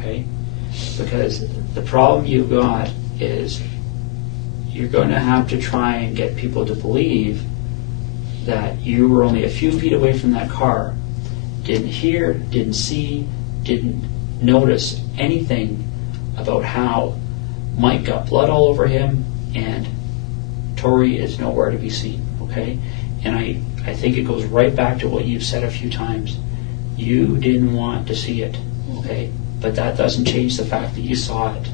okay? Because the problem you've got is you're going to have to try and get people to believe that you were only a few feet away from that car, didn't hear, didn't see, didn't notice anything about how Mike got blood all over him and Tori is nowhere to be seen, okay? And I think it goes right back to what you've said a few times. You didn't want to see it, okay? But that doesn't change the fact that you saw it,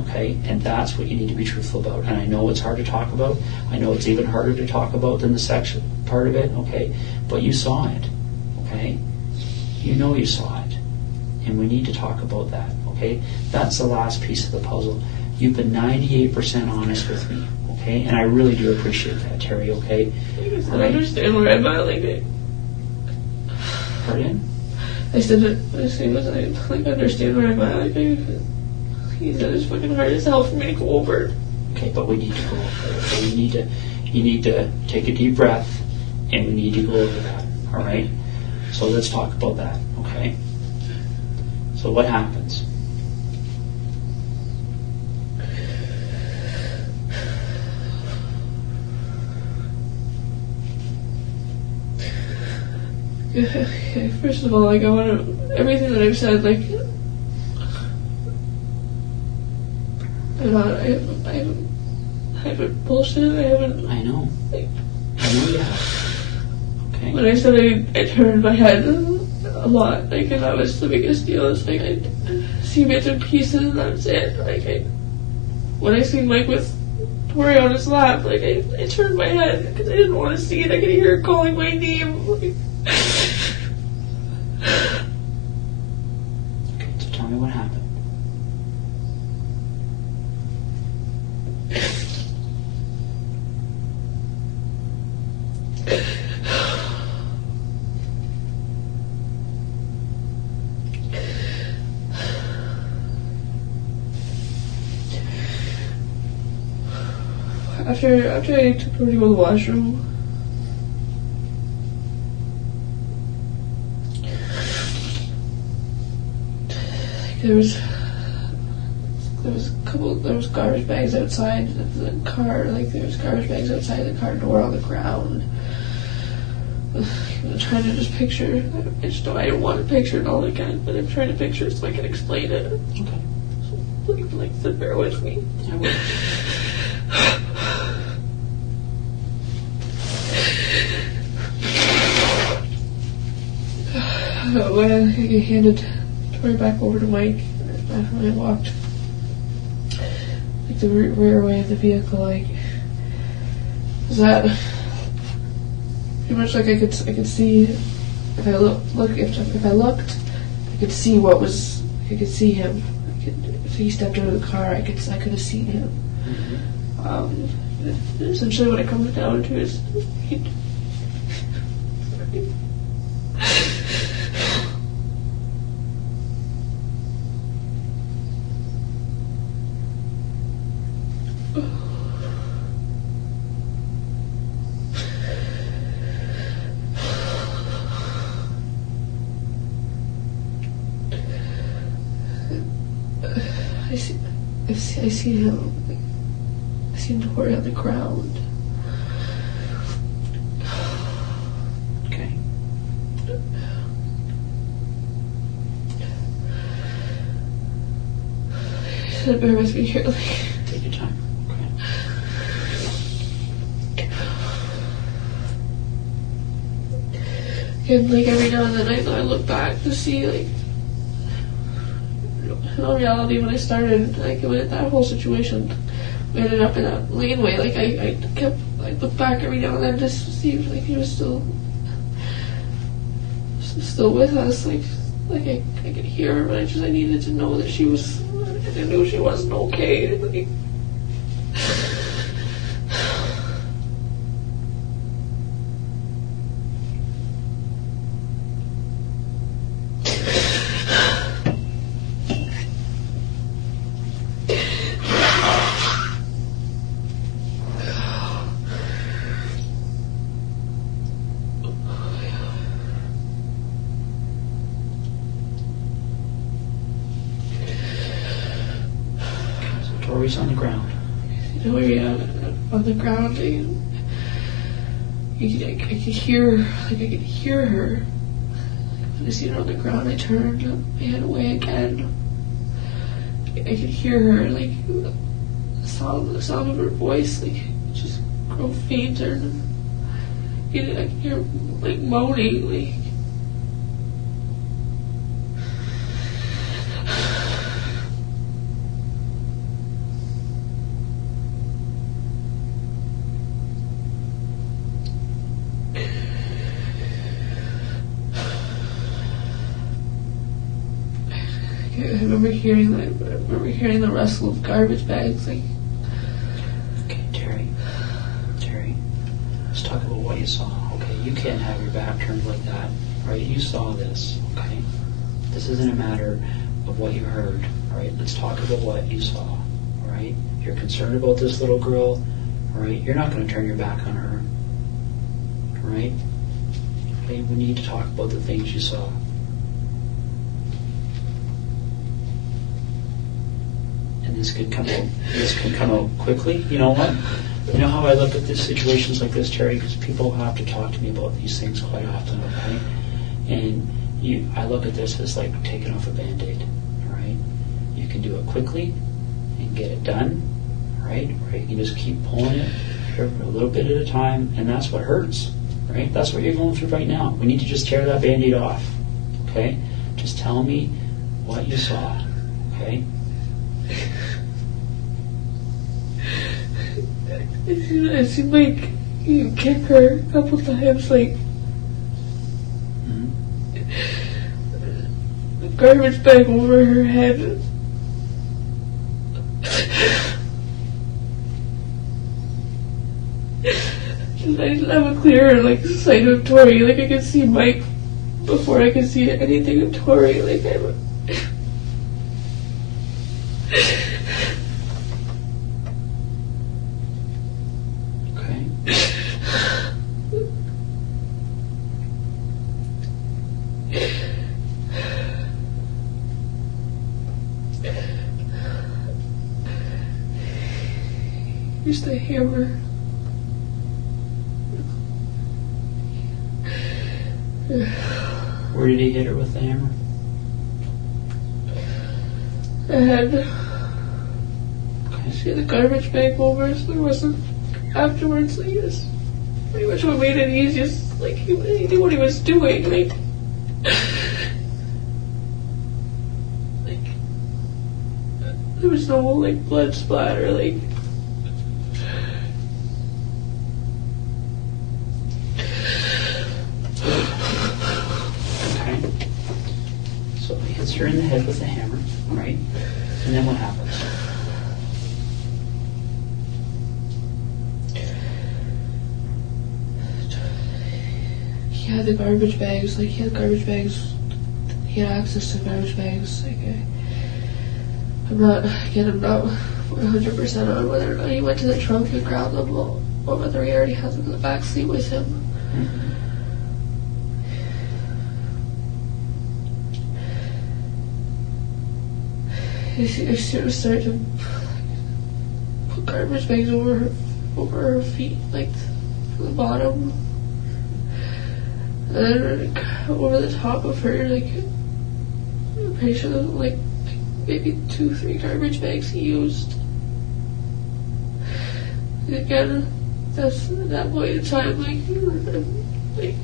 okay? And that's what you need to be truthful about. And I know it's hard to talk about. I know it's even harder to talk about than the sex part of it, okay? But you saw it, okay? You know you saw it. And we need to talk about that, okay? That's the last piece of the puzzle. You've been 98% honest with me, okay? And I really do appreciate that, Terry, okay? I guess I understand where I'm at, like, Pardon? I said it as soon as I, like, understand where I'm at, like, he said it's fucking hard as hell for me to go over. Okay, but we need to go over it. So you need to take a deep breath, and we need to go over that, all right? So let's talk about that, okay? So what happens? Okay, first of all, like, I want to, everything that I've said, like, I haven't bullshit, I know. Like, I know you have. Okay. When I said I turned my head a lot, like, and that was the biggest deal, it's like, I see bits and pieces, and that's it, like, when I seen Mike with Tori on his lap, like, I turned my head, because I didn't want to see it, I could hear her calling my name, like, Okay, so tell me what happened. After I took her to go to the washroom, there was garbage bags outside the car, like there was garbage bags outside the car door on the ground. I'm trying to just picture, I just know I don't want to picture it all again, but I'm trying to picture it so I can explain it. Okay. So bear with me. I will. When I handed Tori back over to Mike, when I walked like the rear way of the vehicle, like, is that pretty much like I could see if I if I looked, I could see what was, I could see him. If he stepped out of the car, I could have seen him. Mm-hmm. Essentially, what it comes down to is I see him. I see him Tori on the ground. Okay. Bear with me here. Take your time. Okay. And like every now and then I look back to see, like, in all reality, when I started, like, with that whole situation, we ended up in a laneway. Like, I look back every now and then just to see if, like, he was still with us. Like I could hear her, but I needed to know that I knew she wasn't okay. Like, Tori's on the ground. I see Tori on the ground. I could hear, like I could hear her. When I see her on the ground, I turned my head away again. I could hear her, like the sound of her voice, like just grow fainter. And I could hear her, like moaning, like. I remember hearing the rustle of garbage bags, like. Okay, Terry, let's talk about what you saw. Okay, you can't have your back turned like that, right? You saw this, okay? This isn't a matter of what you heard, all right? Let's talk about what you saw, all right? You're concerned about this little girl, all right? You're not going to turn your back on her, all right? Okay, we need to talk about the things you saw. And this can come out quickly. You know what? You know how I look at these situations like this, Terry? Because people have to talk to me about these things quite often, okay? And I look at this as like taking off a Band-Aid, all right? You can do it quickly and get it done, all right? Or you can just keep pulling it for a little bit at a time, and that's what hurts, right? That's what you're going through right now. We need to just tear that Band-Aid off, okay? Just tell me what you saw, okay? I seemed like you kick her a couple times, like. The garbage bag over her head. I didn't have a clear, like, sight of Tori. Like, I could see Mike before I could see anything of Tori. Like, used the hammer. Where did he hit her with the hammer? I had see the garbage bag over, so there wasn't afterwards. Like, just pretty much what made it easiest. Like he knew what he was doing. Like there was no like blood splatter. Like. So he hits her in the head with a hammer, right? And then what happens? He had the garbage bags, like he had access to garbage bags. Like I'm not 100% on whether or not he went to the trunk and grabbed them or whether he already had them in the back seat with him. Mm-hmm. I started to put garbage bags over her feet, like from the bottom, and then over the top of her. Like I'm pretty sure there was like maybe 2-3 garbage bags he used. And again, that's at that point in time, like.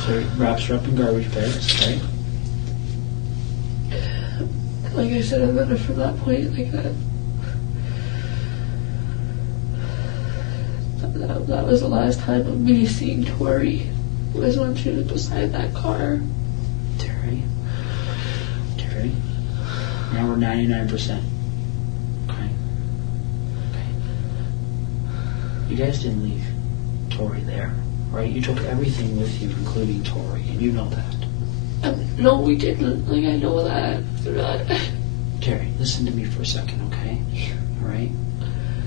So he wraps her up in garbage bags, right? Like I said, and then from that point, like that was the last time of me seeing Tori. Was when she was beside that car. Terry. Now we're 99%. Okay. You guys didn't leave Tori there, right? You took everything with you, including Tori, and you know that. No, we didn't. Like, I know that. Terry, listen to me for a second, okay? All right?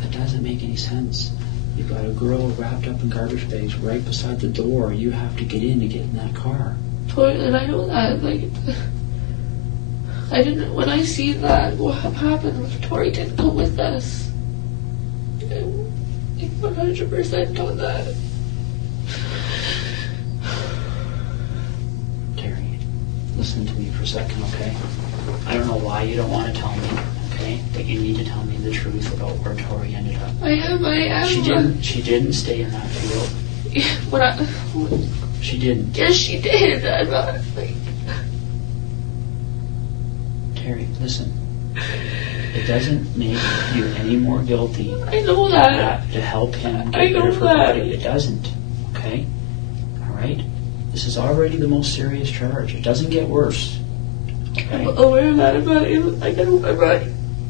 That doesn't make any sense. You've got a girl wrapped up in garbage bags right beside the door. You have to get in to get in that car. Tori, and I know that, like, I didn't, when I seen that, what happened, Tori didn't come with us. I'm 100% on that. Terry, listen to me for a second, okay? I don't know why you don't want to tell me, okay? But you need to tell me the truth about where Tori ended up. I am. She didn't stay in that field. She didn't. Yes, she did. I'm not, like... Terry, listen. It doesn't make you any more guilty. I know that. To help him I get know rid of her that. body. It doesn't. Okay? Alright? This is already the most serious charge. It doesn't get worse. Okay? I'm aware of that. I'm not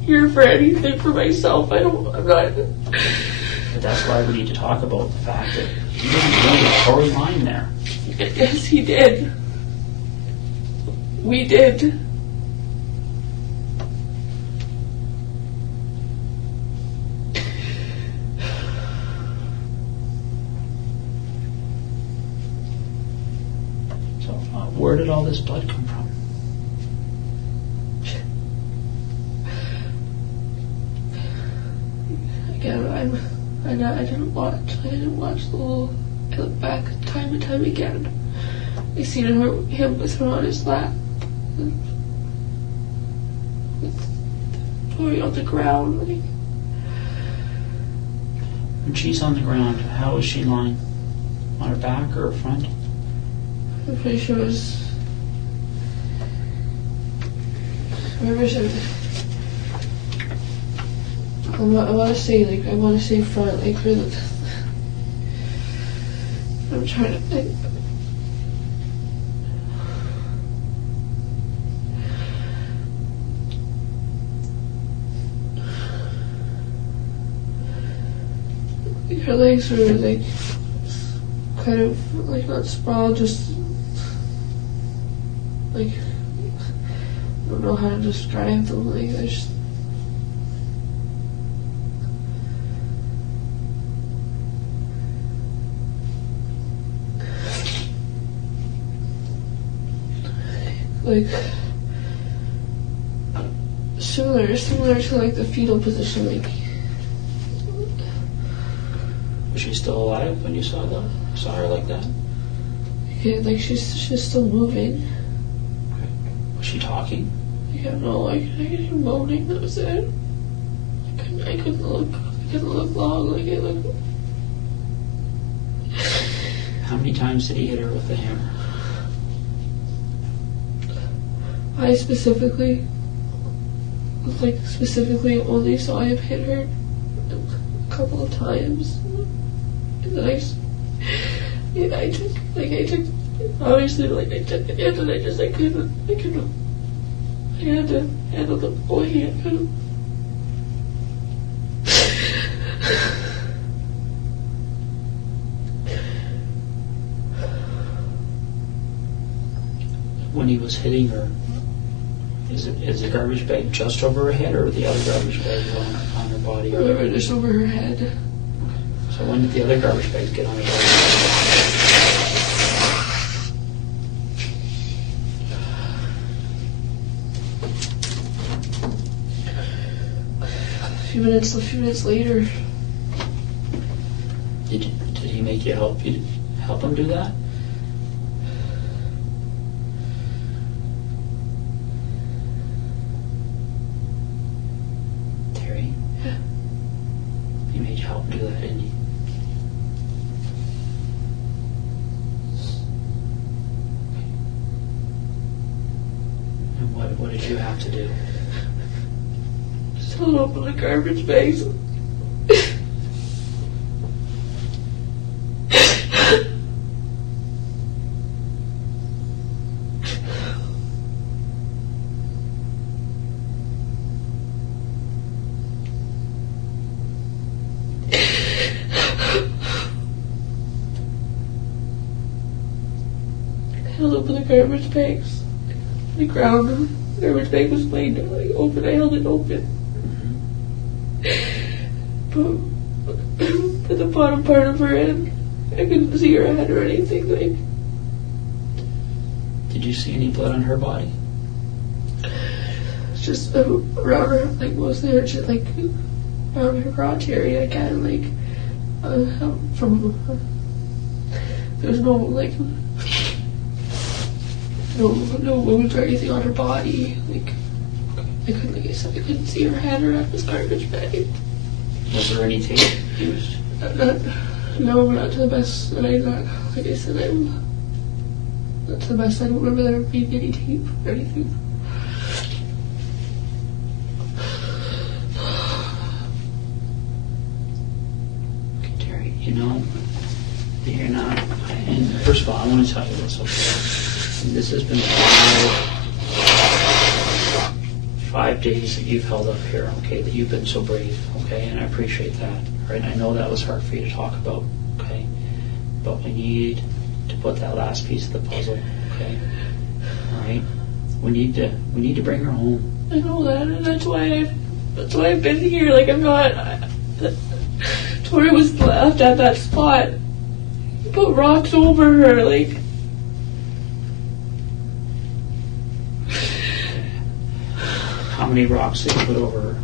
here for anything for myself. I'm not... But that's why we need to talk about the fact that he didn't know the Tory line there. Yes, he did. We did. So, where did all this blood come from? Again, I didn't watch the whole. I look back time and time again. I seen him with her on his lap, with Tori on the ground. Like, When she's on the ground, how is she lying? On her back or her front? I'm pretty sure it was. Whoever said. I want to say front, like for the. I'm trying to think. Her legs were like kind of like not sprawled, just like I don't know how to describe them. Like they're just. Like similar to like the fetal position, like. Was she still alive when you saw her like that? Yeah, like she's still moving. Okay. Was she talking? I don't know, like I could hear moaning. That was it. I couldn't look long. Like I looked. How many times did he hit her with the hammer? I specifically only saw him hit her a couple of times. And then I took obviously like I took it in and I couldn't I had to handle the boy. I couldn't. When he was hitting her, is the garbage bag just over her head or the other garbage bag on her body? Just over her head. So when did the other garbage bags get on her body? A few minutes later. Did he make you help him do that? Terry? Yeah. He made you help him do that, didn't he? And what did you have to do? Just hold open the garbage bags. Held open the garbage bags. The ground, the garbage bag was laid like open. I held it open. But the bottom part of her, and I couldn't see her head or anything. Like, Did you see any blood on her body? it's just around her, like mostly her, just like around her crotch area again. Like from there's no like no wounds or anything on her body. Like I couldn't, like I said, I couldn't see her head or this garbage bag. Was there any tape used? No, not to the best that I not. Like I said, not to the best I don't remember there being any tape or anything. Okay, Terry, you know, you're not. And first of all, I want to tell you this, okay? And this has been 5 days that you've held up here, okay? That you've been so brave, okay? And I appreciate that, right? I know that was hard for you to talk about, okay? But we need to put that last piece of the puzzle, okay? All right? We need to bring her home. I know that, and that's why I've been here. Like I'm not. Tori was left at that spot. You put rocks over her, like. How many rocks did you put over her?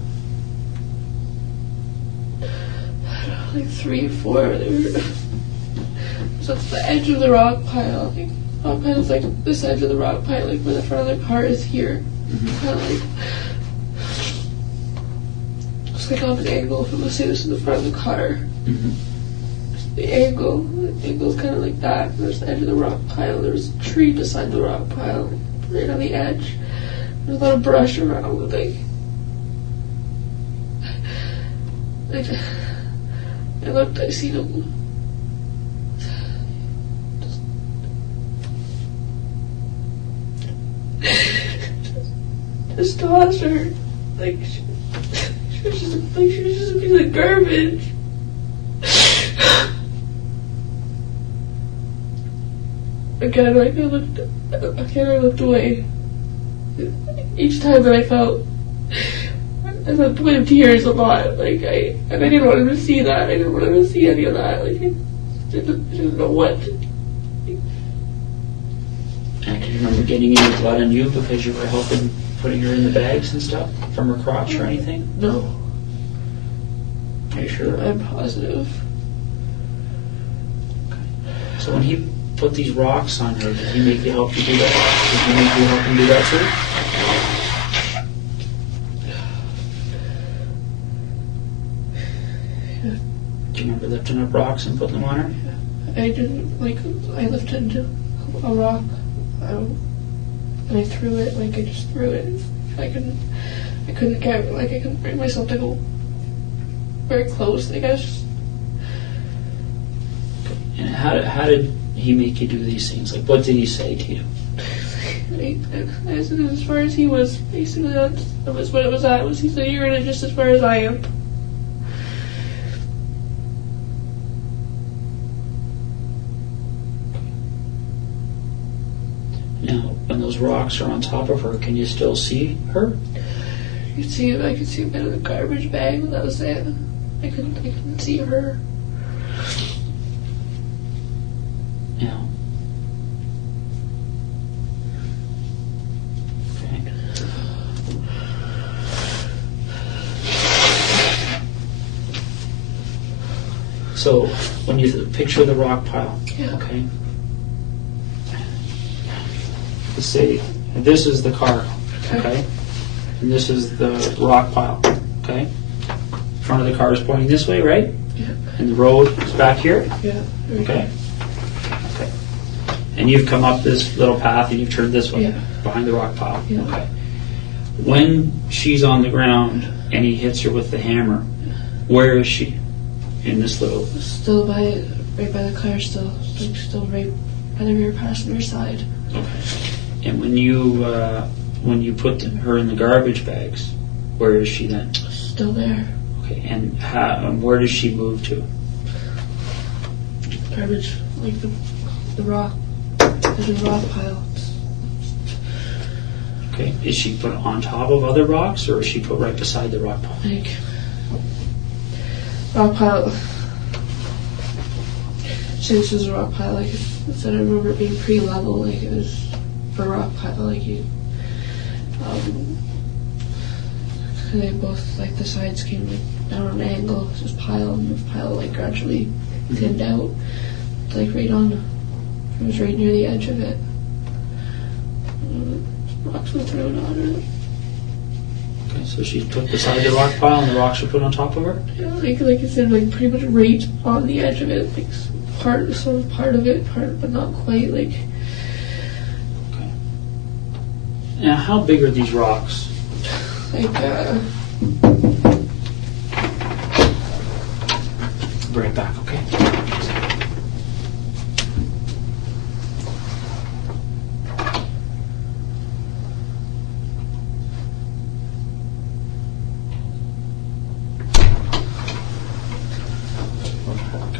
Like 3 or 4. They were. So it's the edge of the rock pile. Like rock pile is like this edge of the rock pile, like where the front of the car is here. Kind of like. It's like on an angle. If I'm gonna say this is the front of the car. The angle's kind of like that. There's the edge of the rock pile. There's a tree beside the rock pile, right on the edge. There's a lot of brush around, like I looked, I seen him. Just tossed her, like she was just a piece of garbage. Again, I looked away. Each time that I felt the point of tears a lot, like I didn't want him to see that. I didn't want him to see any of that. Like I didn't know what. And can you remember getting any blood on you because you were helping putting her in the bags and stuff from her crotch or anything? No. Are you sure? I'm positive. So when he put these rocks on her, did he make you help you do that? Did he make you help him do that too? Do you remember lifting up rocks and putting them on her? I didn't, like, I lifted a rock and I threw it, like I just threw it. I couldn't bring myself to go very close, I guess. And how did he make you do these things? Like, what did he say to you? I said as far as he was, basically that was what it was at. He said, you're in it just as far as I am. Now, when those rocks are on top of her, can you still see her? I could see a bit of the garbage bag, but that was it. I couldn't see her. Yeah. Okay. So, when you picture the rock pile, Yeah. okay? Let's say this is the car, okay? And this is the rock pile, okay? Front of the car is pointing this way, right? Yeah. And the road is back here, Yeah. okay? Okay. And you've come up this little path and you've turned this way, Yeah. behind the rock pile, Yeah. okay? When she's on the ground and he hits her with the hammer, where is she in this little? Still right by the car, still right by the rear passenger side. Okay. And when you put her in the garbage bags, where is she then? Still there. Okay. And where does she move to? Garbage, like the rock. There's a rock pile. Okay. Is she put on top of other rocks, or is she put right beside the rock pile? Like rock pile. say this was a rock pile. Like I said, I remember it being pretty level. Like it was a rock pile. Like you, they both like the sides came like down on an angle. Just pile and the pile like gradually thinned out. Like right on, it was right near the edge of it. Rocks were thrown on her. Okay, so she took the side of the rock pile and the rocks were put on top of her? Yeah, like I said, like pretty much right on the edge of it, like part of it, but not quite. Like. Okay. Now, how big are these rocks? Like. Bring it back, okay?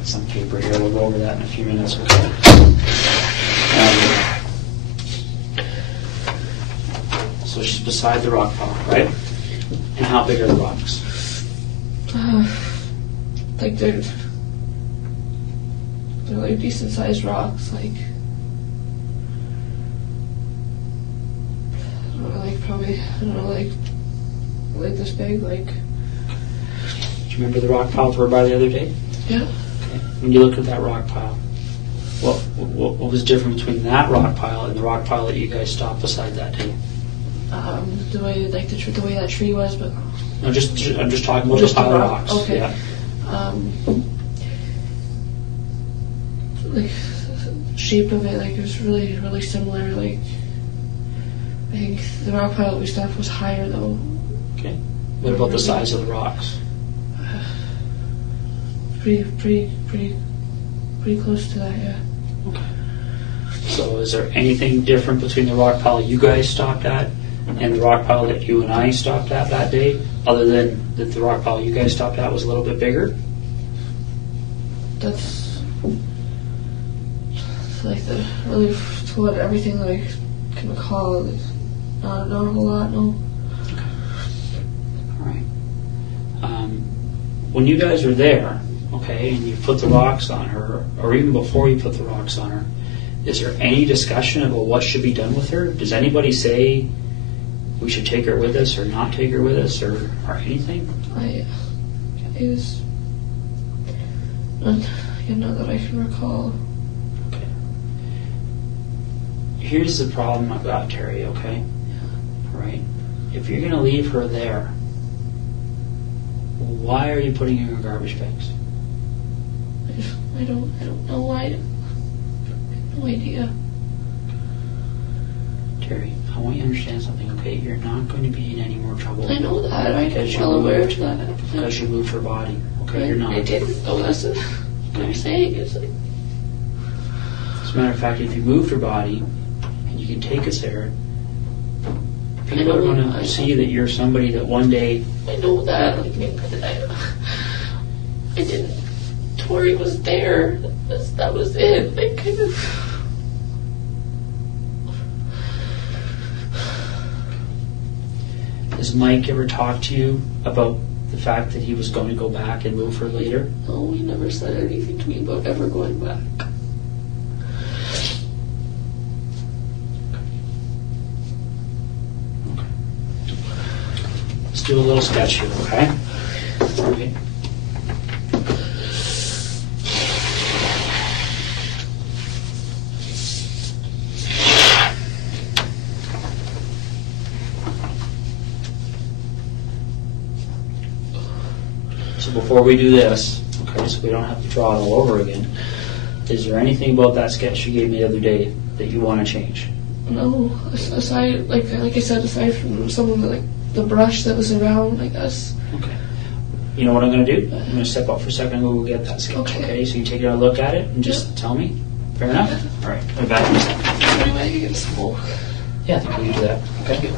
Some paper here. We'll go over that in a few minutes, okay? So she's beside the rock pile, right? And how big are the rocks? Like they're like decent sized rocks. Like I don't know, like probably like this big. Like. Do you remember the rock piles we were by the other day? Yeah. When you look at that rock pile, what was different between that rock pile and the rock pile that you guys stopped beside that day? The way the way that tree was, but No, I'm just talking about just the pile the of rock. rocks. Okay. Yeah. Like shape of it, like it was really really similar. Like I think the rock pile that we stopped was higher though. Okay. What about the size of the rocks? Pretty close to that, yeah. Okay. So is there anything different between the rock pile you guys stopped at and the rock pile that you and I stopped at that day, other than that the rock pile you guys stopped at was a little bit bigger? That's like the really to what everything like can recall. Like, not a whole lot, no. Okay. All right. When you guys were there, okay, and you put the rocks on her, or even before you put the rocks on her, is there any discussion about what should be done with her? Does anybody say we should take her with us or not take her with us or anything? It was not that I can recall. Okay. Here's the problem I've got, Terry, okay? Right? If you're going to leave her there, why are you putting her in garbage bags? I don't know why. I have no idea. Terry, I want you to understand something, okay? You're not going to be in any more trouble. I know that. I'm well aware of that. Because you moved her body, okay? You're not. I didn't know that's what I'm saying. It's like, as a matter of fact, if you moved her body and you can take us there, people are going to see that you're somebody that one day. I know that. Like, I didn't. Tori was there. That was it. Like, kind of. Has Mike ever talked to you about the fact that he was going to go back and move her later? No, he never said anything to me about ever going back. Okay. Let's do a little sketch here, okay? All right. So before we do this, okay, so we don't have to draw it all over again, is there anything about that sketch you gave me the other day that you want to change? No, aside, like I said, aside from some of the brush that was around, I guess. Okay. You know what I'm going to do? I'm going to step up for a second and go get that sketch, okay? So you take a look at it and just tell me. Fair enough? All right. I'll be back in a second. Anyway, I can get smoke. Yeah, I think we can do that. Okay.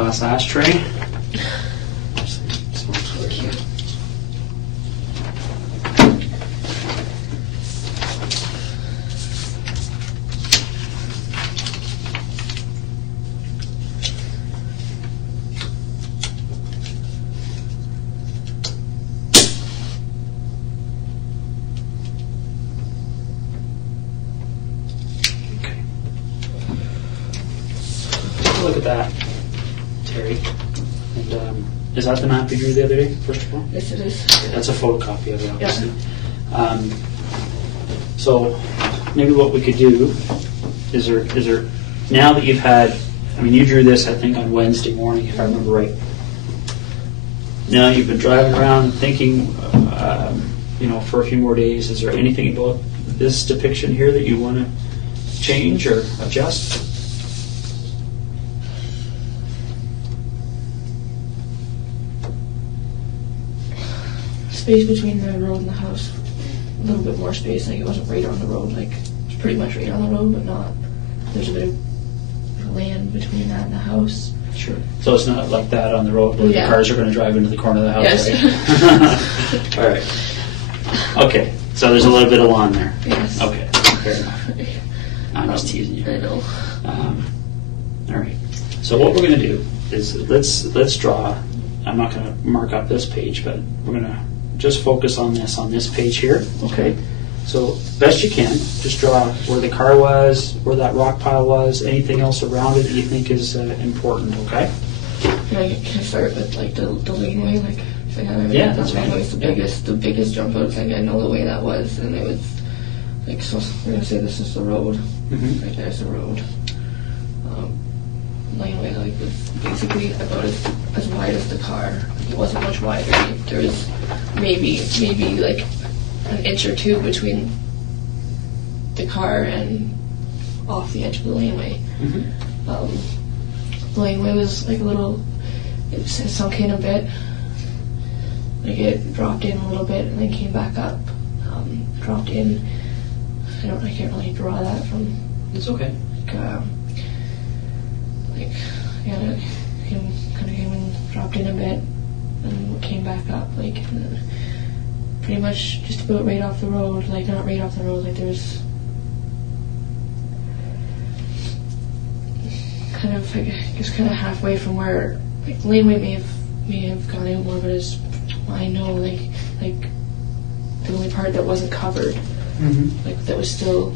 glass ashtray. Look at that, Terry. And is that the map you drew the other day, first of all? Yes, it is. That's a photocopy of it, obviously. Yeah. So maybe what we could do is there now that you've had, I mean, you drew this, I think, on Wednesday morning, if I remember right. Now you've been driving around and thinking, for a few more days. Is there anything about this depiction here that you want to change or adjust? Space between the road and the house. A little bit more space. Like, it wasn't right on the road. Like, it was pretty much right on the road, but not. There's a bit of land between that and the house. Sure. So it's not like that on the road where the cars are going to drive into the corner of the house, yes. Right? All right. Okay. So there's a little bit of lawn there. Yes. Okay. Fair enough. I'm just teasing you. I know. All right. So what we're going to do is let's draw. I'm not going to mark up this page, but we're going to just focus on this page here. Okay. So best you can, just draw where the car was, where that rock pile was, anything else around it that you think is important. Okay. Can I start with like the laneway? Yeah, that's fine. The biggest jump out. Like, I know the way that was, and it was like, so we're gonna say this is the road. Mm-hmm. Right there's the road. Laneway was basically about as wide as the car. It wasn't much wider. There was maybe like an inch or two between the car and off the edge of the laneway. Mm-hmm. The laneway was like it sunk in a bit. Like, it dropped in a little bit and then came back up. Dropped in. I can't really draw that from. It's okay. It came and dropped in a bit and came back up. Like, pretty much just about right off the road. Like, not right off the road. Like, there's kind of, I guess, kind of halfway from where, like, laneway may have gone in more, but as I know, like the only part that wasn't covered, mm-hmm. like, that was still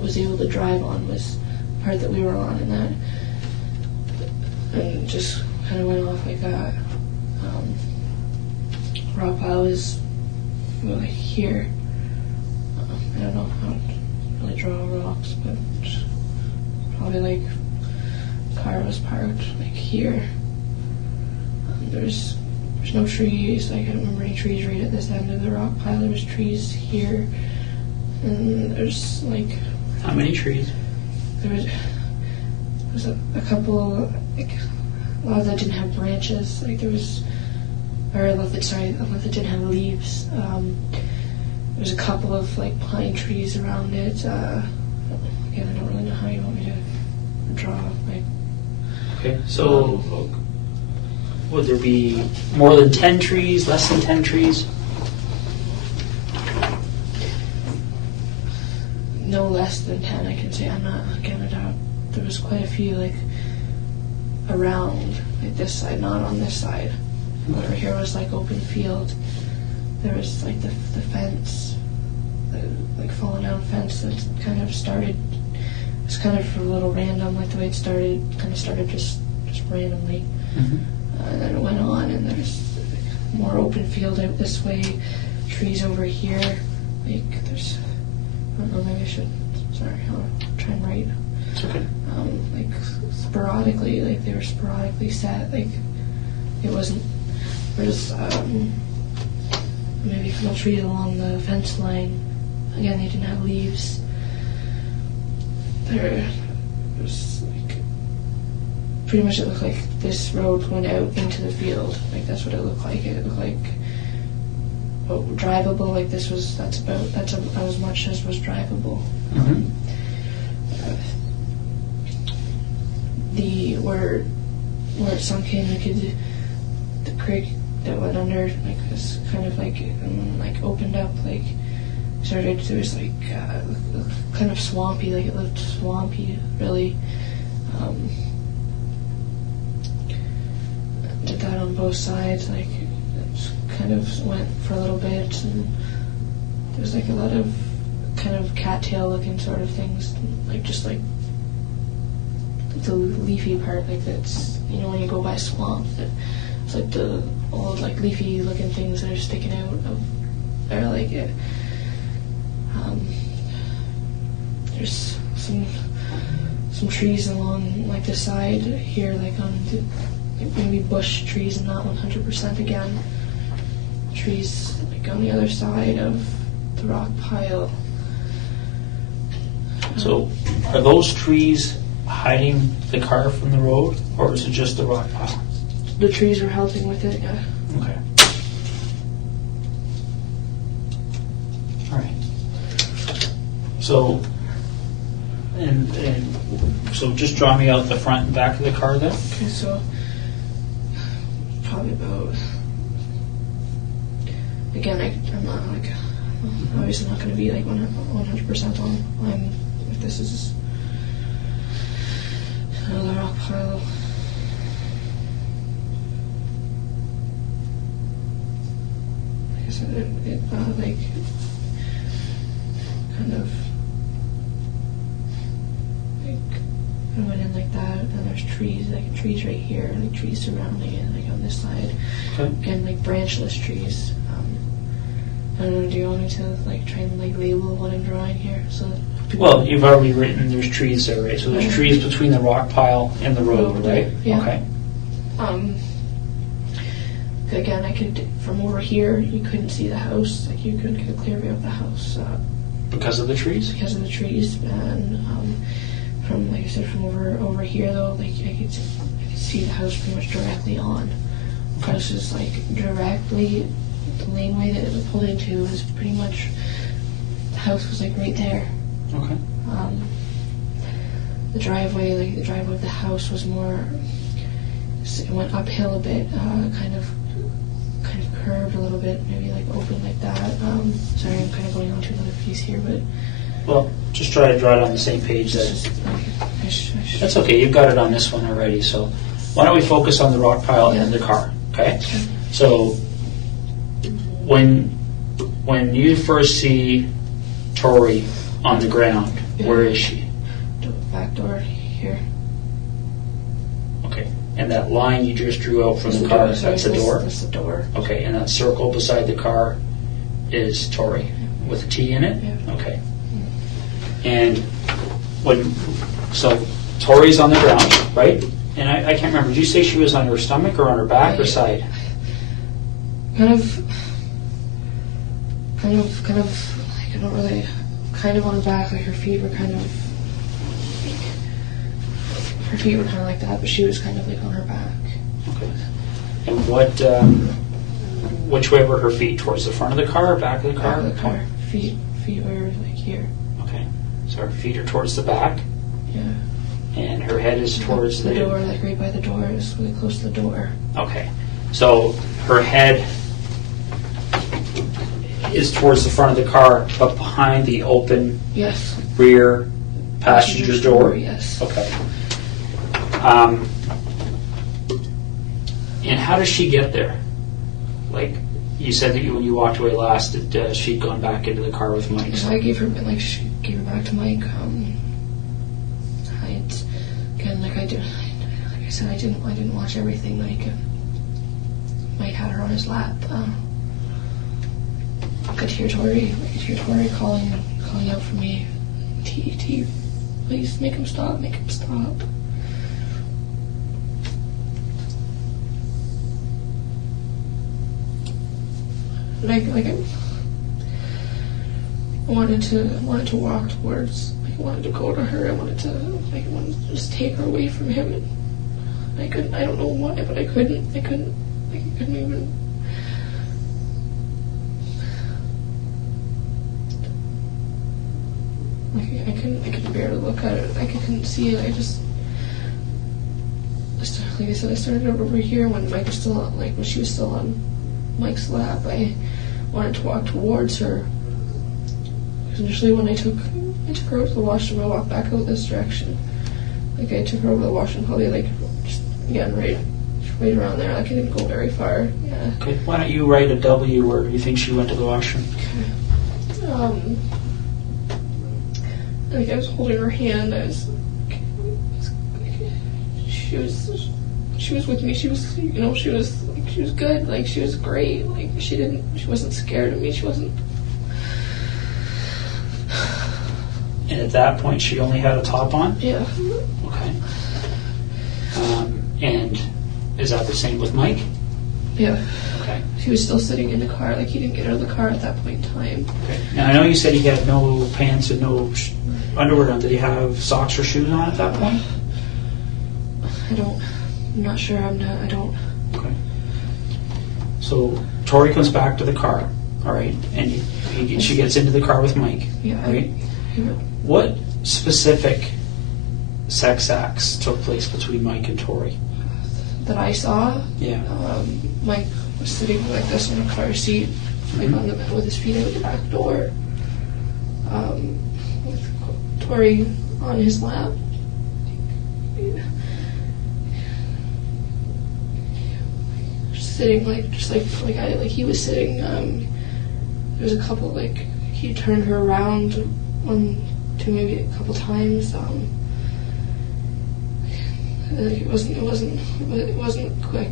was able to drive on was the part that we were on, and just kind of went off like that. Rock pile was like here. I don't know how to really draw rocks, but probably like car was parked like here. There's no trees. Like, I don't remember any trees right at this end of the rock pile. There was trees here, and there's like. How many trees? There was a couple. Like, a lot of that didn't have branches. Like, there was, or a lot that didn't have leaves. There's a couple of like pine trees around it. Again, I don't really know how you want me to draw. Like. Okay, so would there be more than 10 trees, less than 10 trees? No less than 10, I can say. I'm not, again, there was quite a few, like, around, like, this side, not on this side. Over here was, like, open field. There was, like, the fence, like, fallen down fence that kind of started, it was kind of a little random, like, the way it started, kind of started just randomly. Mm-hmm. And then it went on, and there's more open field out this way, trees over here. Like, there's, I don't know, maybe I should, sorry, I'll try and write. It's okay. Like, sporadically, like, they were sporadically set. Like, it wasn't, there's maybe little trees along the fence line. Again, they didn't have leaves. There was, like, pretty much it looked like this road went out into the field. Like, that's what it looked like. It looked like drivable. Like, that's about as much as was drivable. Mm-hmm. Where where it sunk in, you could the creek that went under like was kind of like opened up, like started. There was like kind of swampy, like it looked swampy, really. Did that on both sides, like it kind of went for a little bit, and there's like a lot of kind of cattail looking sort of things, like just like the leafy part, like that's, you know, when you go by swamp, it's like the old like leafy looking things that are sticking out of there, like it. There's some trees along like the side here, like on the, like maybe bush trees and not 100% again. Trees like on the other side of the rock pile. So, are those trees hiding the car from the road, or is it just the rock pile? The trees are helping with it, yeah. Okay. All right. So, and so just draw me out the front and back of the car then. Okay, so probably about, again, I'm not like, obviously not going to be like 100% on if this is another rock pile. Like I said, it like kind of like I went in like that, and there's trees, like trees right here, like trees surrounding it, like on this side. Okay. Again, like branchless trees. I don't know, do you want me to like try and like label what I'm drawing here? So that Well, you've already written there's trees there, right? So there's trees between the rock pile and the road, right? Yeah. Okay. Again, I could, from over here, you couldn't see the house. Like you couldn't get a clear view of the house Because of the trees? because of the trees. And from, like I said, from over here though, like I could see the house pretty much directly on. The house is like directly. The laneway that it pulled into was pretty much, the house was like right there. Okay. The driveway of the house was more, it went uphill a bit, kind of curved a little bit, maybe like open like that. Sorry, I'm kind of going on to another piece here, but Well, just try to draw it on the same page. it's That just, That's okay. You've got it on this one already. So why don't we focus on the rock pile and the car? Okay. Okay. So when you first see Tori on the ground, where is she? back door here. Okay. And that line you just drew out from That's the car, door, sorry, that's the door? That's the door. Okay. And that circle beside the car is Tori with a T in it? Yeah. Okay. And so Tori's on the ground, right? And I can't remember, did you say she was on her stomach or on her back or side? Kind of, like, I don't really, kind of on her back, like her feet were kind of, her feet were kind of like that, but she was kind of like on her back. Okay. And which way were her feet? Towards the front of the car or back of the car? Back of the car. Feet were like here. Okay. So her feet are towards the back, Yeah. and her head is towards the door, like right by the door. It was really close to the door. Okay. So her head is towards the front of the car, but behind the open Yes. rear passenger door? Yes. Okay. And how does she get there? Like, you said that when you walked away last, that she'd gone back into the car with Mike. So I gave her back to Mike. Like I said, I didn't watch everything. Like Mike had her on his lap. I could hear Tori calling out for me. T, please make him stop. Make him stop. I wanted to walk towards. I wanted to go to her. I wanted to just take her away from him. And I couldn't. I don't know why, but I couldn't. I couldn't even. I couldn't bear to look at it. I couldn't see it. I just like I said, I started out over here when Mike was still on, like when she was still on Mike's lap. I wanted to walk towards her. Because initially when I took her over to the washroom, I walked back out this direction. Like I took her over the washroom, probably like just again right around there. Like I didn't go very far. Yeah. Okay. Why don't you write a W where you think she went to the washroom? Like I was holding her hand. She was with me. She was, you know, she was good. Like she was great. Like she wasn't scared of me. She wasn't. And at that point, she only had a top on? Yeah. Okay. And is that the same with Mike? Yeah. Okay. He was still sitting in the car. Like he didn't get out of the car at that point in time. Okay. Now I know you said he had no pants and no underwear on. Did he have socks or shoes on at that point? I'm not sure. I don't. Okay. So Tori comes back to the car, all right, and she gets into the car with Mike, Yeah. right? What specific sex acts took place between Mike and Tori? That I saw. Yeah. Mike was sitting like this in a car seat, like on the with his feet out the back door. With Tori on his lap. Sitting like he was sitting. There was a couple like he turned her around maybe a couple times. It wasn't quick.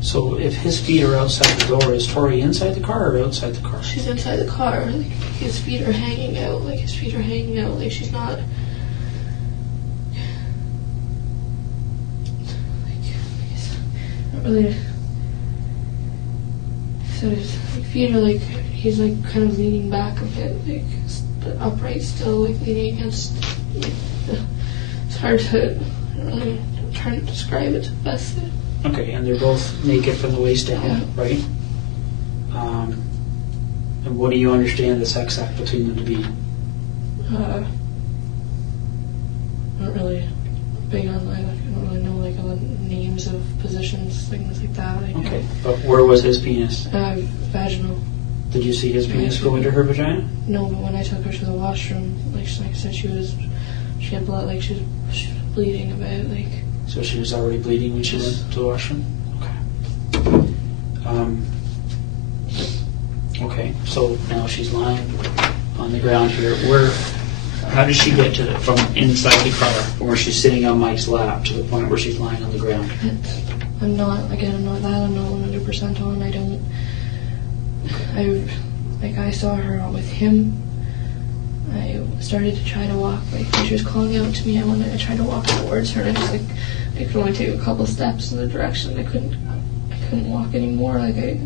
So if his feet are outside the door, is Tori inside the car or outside the car? She's inside the car. Like his feet are hanging out. Like she's not. Really, so his feet are like he's like kind of leaning back a bit, like but upright still, like leaning against. Like, it's hard to. I'm trying to describe it best. Okay, and they're both naked from the waist down, Yeah. right? And what do you understand the sex act between them to be? Not really big on. I don't really know like all the names of positions, things like that. Okay, but where was his penis? Vaginal. Did you see his penis go into her vagina? No, but when I took her to the washroom, like I said, she had blood, like she was bleeding a bit, like. So she was already bleeding when she went to the washroom? Okay. Okay, so now she's lying on the ground here. How did she get from inside the car, from where she's sitting on Mike's lap, to the point where she's lying on the ground? I'm not 100% on. I saw her with him. I started to try to walk, like when she was calling out to me, I tried to walk towards her, and I could only take a couple steps in the direction. I couldn't walk anymore. Like I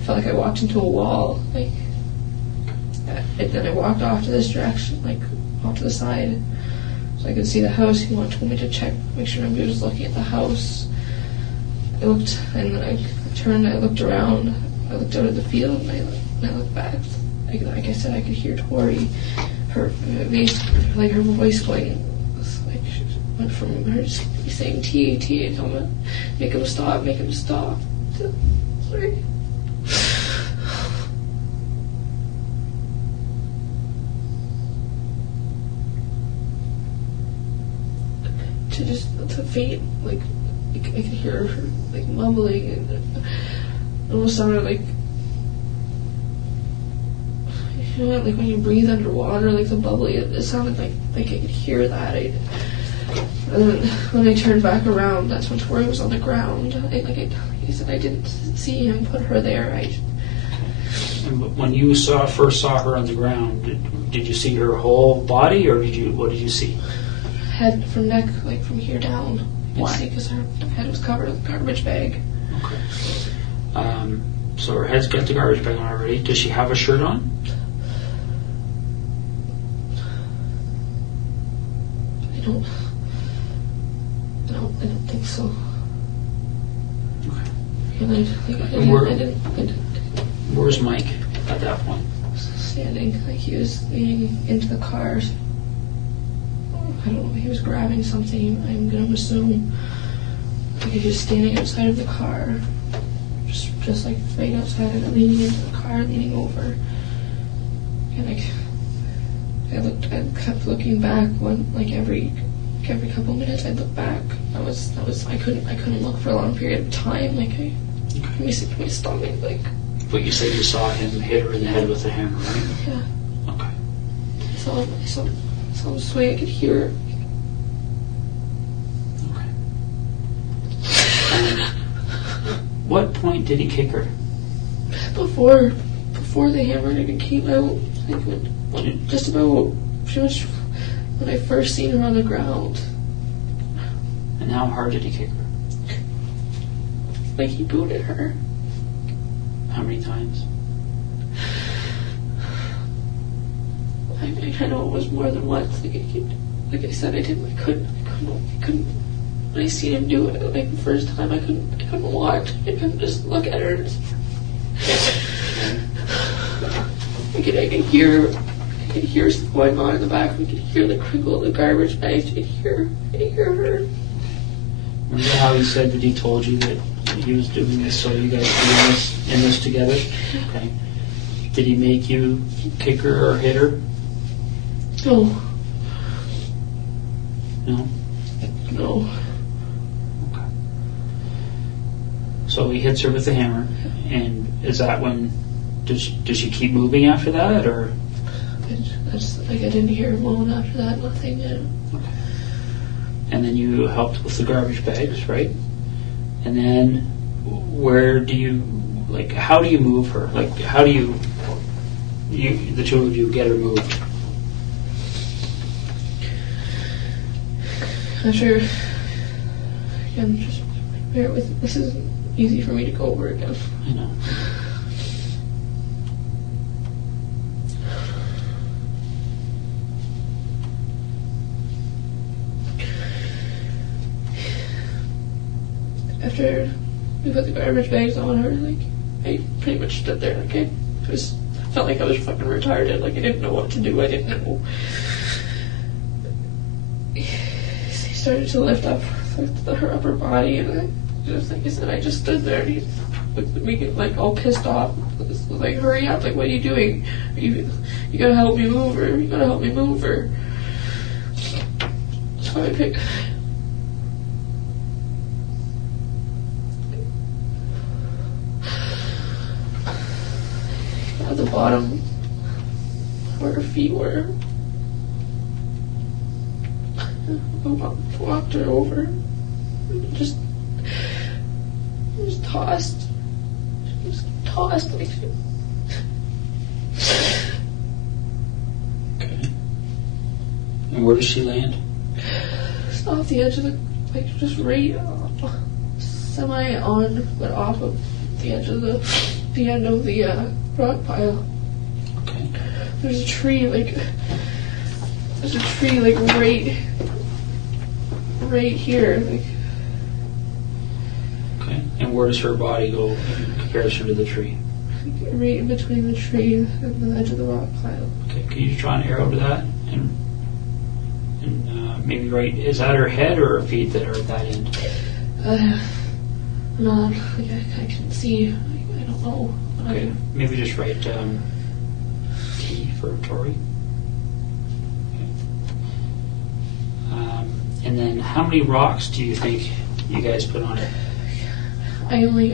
felt like I walked into a wall. Like, and then I walked off to this direction, like off to the side, so I could see the house. He told me to check, make sure nobody was looking at the house. I looked, and then I turned. I looked around. I looked out at the field, and I looked back. Like I said, I could hear Tori, her voice going, like she went from her just saying T, make him stop. Sorry. To faint, like I could hear her like mumbling, and it almost sounded like. You know, like when you breathe underwater, like the bubbly, it sounded like I could hear that. And then when I turned back around, that's when Tori was on the ground. He said I didn't see him put her there. And when you first saw her on the ground, did you see her whole body, or what did you see? Head from neck, like from here down. Why? Because her head was covered with a garbage bag. Okay. So her head's got the garbage bag on already. Does she have a shirt on? I don't think so. Okay. And I didn't. Where's Mike at that point? Standing, like he was leaning into the car. I don't know, he was grabbing something, I'm gonna assume. Like he was standing outside of the car, just like right outside of it, leaning into the car, leaning over. And I kept looking back like every couple minutes I'd look back. I couldn't look for a long period of time. Like my stomach, like. But you said you saw him hit her in the head with a hammer, right? Yeah. Okay. I saw him sway. I could hear. Okay. And what point did he kick her? Before the hammer even came out, like when just about pretty much when I first seen her on the ground. And how hard did he kick her? Like he booted her. How many times? I know it was more than once. Like I said, I couldn't. When I seen him do it, like the first time, I couldn't watch. I couldn't just look at her. I could hear stuff going on in the back. We could hear the crinkle of the garbage bags. I could hear her. Remember how he said that he told you that he was doing this so you guys were in this together? Okay. Did he make you kick her or hit her? No. No? No. Okay. So he hits her with the hammer, and is that when, does she keep moving after that, or? I didn't hear a moan after that, nothing. Yeah. Okay. And then you helped with the garbage bags, right? And then where do you, like, how do you move her? Like, how do you the two of you get her moved? After, again, just bear with, this isn't easy for me to go over again. I know. After we put the garbage bags on her, like, I pretty much stood there, like, I felt like I was fucking retarded, like, I didn't know what to do, I didn't know. He started to lift up her upper body, and I just, like I said, I just stood there, and he looked at me, like, all pissed off, like, hurry up, like, what are you doing? You gotta help me move her, you gotta help me move her. So I picked... at the bottom where her feet were. I walked her over. Just tossed. Just tossed like. Okay. And where does she land? Just off the edge of the, like, just right semi on, but off of the edge of the end of the rock pile. Okay. There's a tree like right here, like. Okay. And where does her body go in comparison to the tree? Right in between the tree and the edge of the rock pile. Okay. Can you draw an arrow to that and maybe right? Is that her head or her feet that are at that end? No, like I can see. I don't know. Okay. Maybe just write T for Tori. Okay. And then how many rocks do you think you guys put on it? I only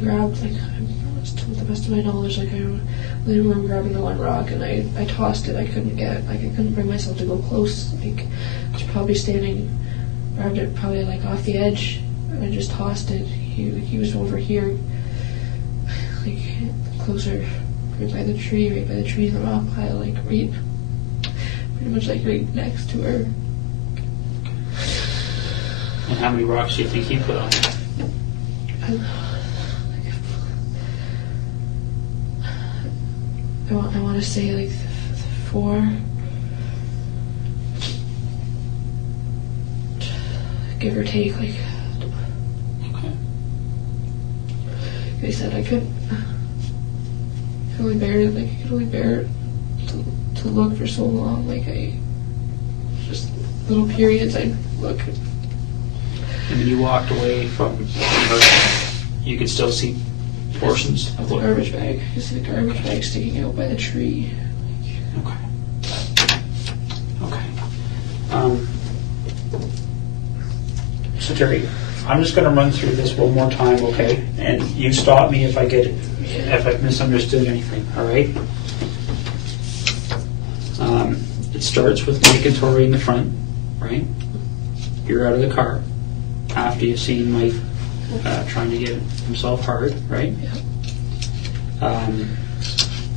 grabbed, like, to the best of my knowledge, like, I only remember grabbing the one rock, and I tossed it. I couldn't bring myself to go close. Like, I was probably grabbed it probably like off the edge, and I just tossed it. He was over here, like, closer, right by the tree in the rock pile, like, pretty much like right next to her. And how many rocks do you think he put on it? I want to say like 4, give or take. Like, okay. Like I said, I could only bear it. Like, I could only bear it to look for so long. Like, I just little periods I'd look. And when you walked away from her, you could still see portions Of the garbage bag. You see the garbage bag sticking out by the tree. Okay. So Terry, I'm just going to run through this one more time, okay? And you stop me if I've misunderstood anything, all right? It starts with Mike and Tori in the front, right? You're out of the car after you've seen Mike trying to get himself hard, right? Yeah.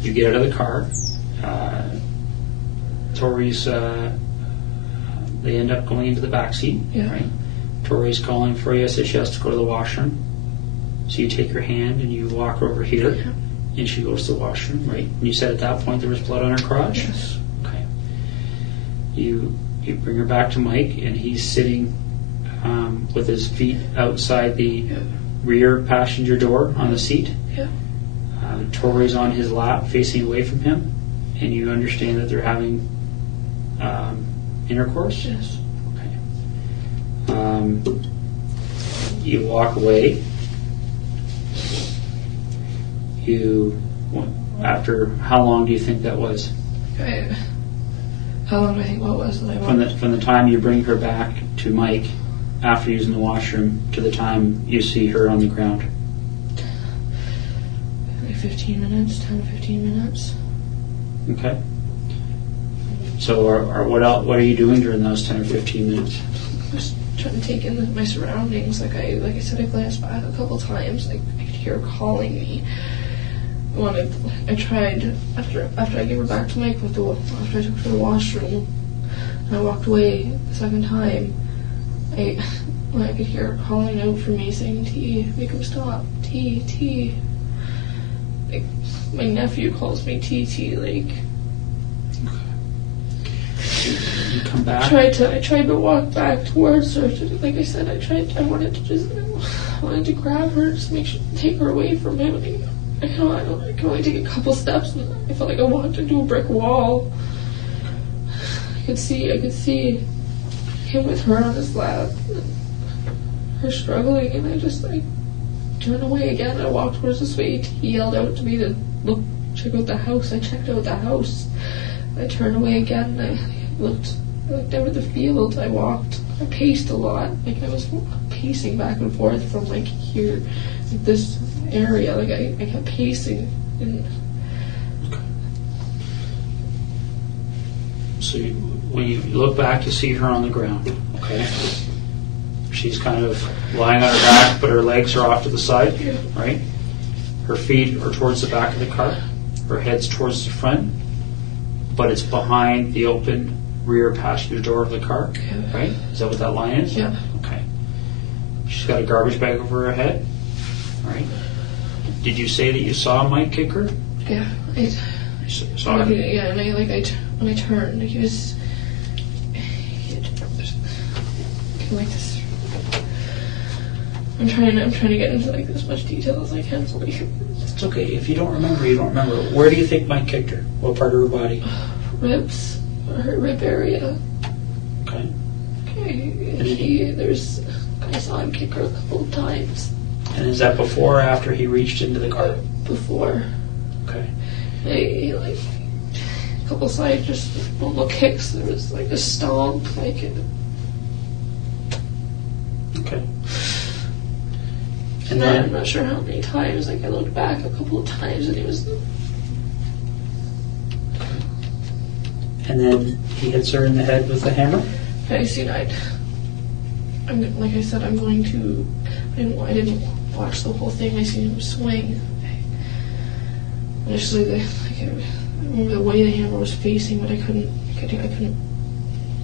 You get out of the car. Tori's, they end up going into the back seat, Yeah. right? Tori's calling for you, says she has to go to the washroom. So you take her hand and you walk her over here, Yeah. and she goes to the washroom, right? And you said at that point there was blood on her crotch? Yes. Okay. You bring her back to Mike, and he's sitting with his feet outside the Yeah. rear passenger door on the seat. Yeah. Tori's on his lap facing away from him, and you understand that they're having intercourse. Yes. Okay. You walk away. After how long do you think that was? How long do I think what was that I walked? From the time you bring her back to Mike after using the washroom to the time you see her on the ground? Like 15 minutes, 10 to 15 minutes. Okay. So, what are you doing during those 10 or 15 minutes? Just trying to take in my surroundings. Like I said, I glanced back a couple times. Like I could hear her calling me. I tried after I gave her back to Mike after I took her to the washroom, and I walked away the second time. I could hear her calling out for me, saying, "T, make him stop, T." Like my nephew calls me TT. Like You come back. I tried to walk back towards her. Like I said, I wanted to grab her, just take her away from him. I can only take a couple steps, and I felt like I walked into a brick wall. I could see him with her on his lap, and her struggling, and I turned away again. I walked towards the suite. He yelled out to me to check out the house. I checked out the house. I turned away again, and I looked out at the field. I paced a lot. Like I was pacing back and forth from like here, like this area. Like I kept pacing. And so when you look back, you see her on the ground. Okay. She's kind of lying on her back, but her legs are off to the side, Yeah. right? Her feet are towards the back of the car. Her head's towards the front, but it's behind the open rear passenger door of the car, Yeah. right? Is that what that line is? Yeah. Okay. She's got a garbage bag over her head, right? Did you say that you saw Mike kick her? yeah, Saw her? yeah, and when I turned, he was like this. I'm trying to get into like as much detail as I can. So like, It's okay. If you don't remember, you don't remember. Where do you think Mike kicked her? What part of her body? ribs, her rib area. Okay. Okay, I saw him kick her a couple of times And is that before or after he reached into the car? before. Okay. He like a couple side just normal kicks. There was like a stomp, like. Okay. And And then then I'm not sure how many times. Like I looked back a couple of times, and he was. And then he hits her in the head with a hammer. I seen I'm like I said, I'm going to. I didn't watch the whole thing. I seen him swing. Initially, I remember the way the hammer was facing, but I couldn't.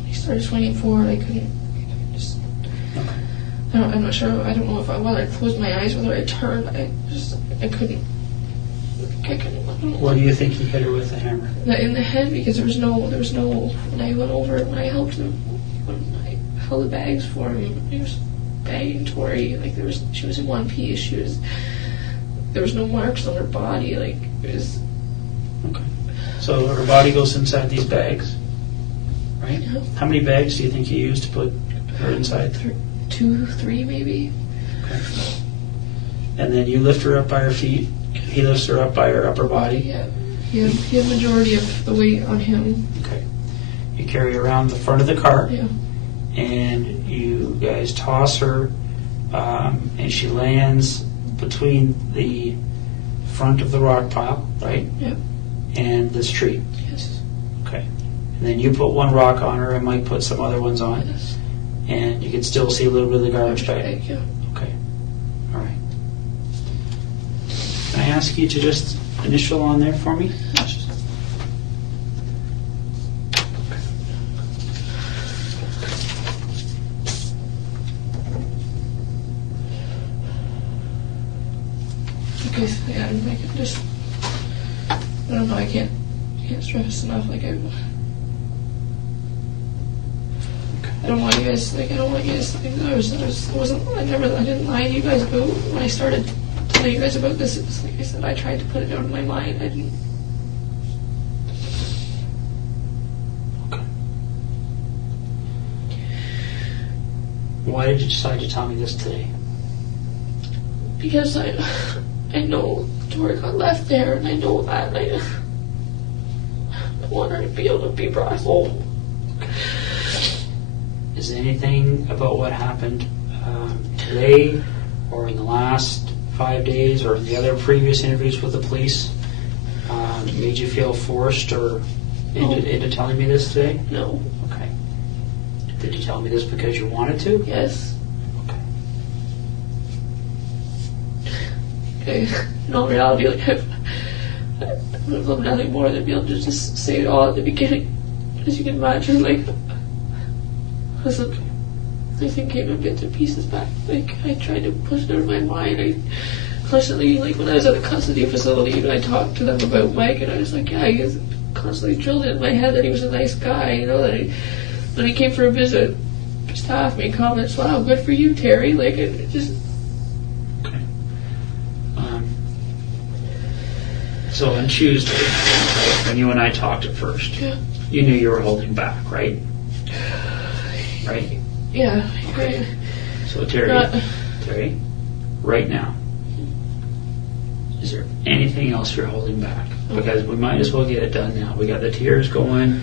He started swinging forward. I couldn't. Just. Okay. I'm not sure. I don't know whether I closed my eyes, whether I turned. I couldn't. What do you think he hit her with the hammer? In the head, because there was no. When I went over, when I helped him, when I held the bags for him, he was bagging Tori. Like she was in one piece. There was no marks on her body. Like it was. Okay. So her body goes inside these bags, right? right? Yeah. How many bags do you think you used to put her inside? 2, 3 maybe. Okay. And then you lift her up by her feet. He lifts her up by her upper body. Yeah. He had majority of the weight on him. Okay. You carry her around the front of the car. Yeah. And you guys toss her, and she lands between the front of the rock pile, right? Yep. And this tree. Yes. Okay. And then you put one rock on her, and Mike put some other ones on. Yes. And you can still see a little bit of the garbage bag. Yeah. Okay. All right. Can I ask you to just initial on there for me? Okay, so yeah, I can just, I don't know, I can't stress enough, like I don't want you guys, like I don't want you guys to think that I didn't lie to you guys about when I started telling you guys about this. It was like I said, I tried to put it out of my mind. I didn't. Okay. Why did you decide to tell me this today? Because I know Tori got left there, and I know that, and I want her to be able to be brought home. Is there anything about what happened today or in the last 5 days or in the other previous interviews with the police made you feel forced or into telling me this today? No. Okay. Did you tell me this because you wanted to? Yes. Okay. In all reality, like I would have loved nothing more than be able to just say it all at the beginning. As you can imagine, like, listen, everything came in bits and pieces back. Like, I tried to push it out of my mind. I constantly, like, when I was at a custody facility, even I talked to them about Mike, and I was like, yeah, he was constantly drilled in my head that he was a nice guy, you know, that when he came for a visit, staff made comments, wow, good for you, Terry. Like, it just. So on Tuesday, right, when you and I talked at first, Yeah. you knew you were holding back, right? Right? Yeah. Okay. So Terry, right now, is there anything else you're holding back? Because we might as well get it done now. We got the tears going,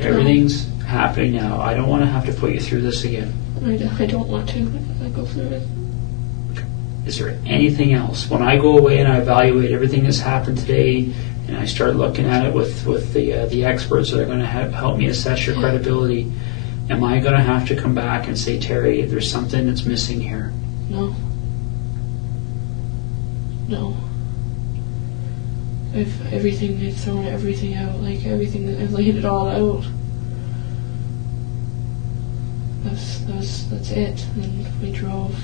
everything's happening now. I don't want to have to put you through this again. I don't want to. I go through it. Is there anything else? When I go away and I evaluate everything that's happened today, and I start looking at it with the experts that are going to help me assess your credibility, am I going to have to come back and say, Terry, there's something that's missing here? No. I've thrown everything out, like everything. I've laid it all out. That's it. And we drove